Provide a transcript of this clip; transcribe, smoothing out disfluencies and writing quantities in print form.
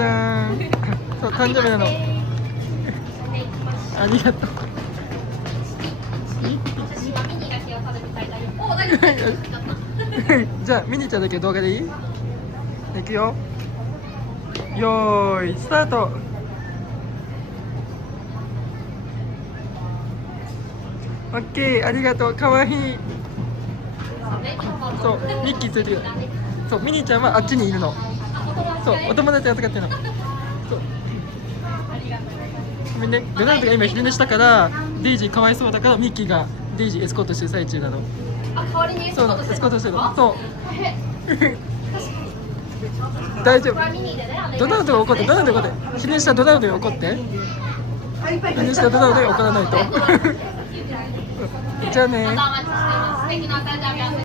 ちゃん。そう、誕生日なの。ありがとう。私はミニだけを食べてたいだよ。お、大丈夫。じゃあミニちゃんだけ動画でいい？いくよ。よーいスタート。オッケー、ありがとう。かわいい。そう、ミッキーついてる。そう、ミニちゃんはあっちにいるの。そう、お友達預かってるの。そう。ごめんね、ドナルドが今昼寝したからデイジーかわいそうだからミッキーがデイジーエスコートしてる最中なの。あ、代わりにエスコそうートしてエスコートしてるの。そうう。大丈夫。これはミニでね。ドナルドが怒って、ドナルドが怒って、昼寝したドナルドが怒って、昼寝したドナルドが怒らないと。じゃあね。またお待ちしてます。素敵なお誕生日を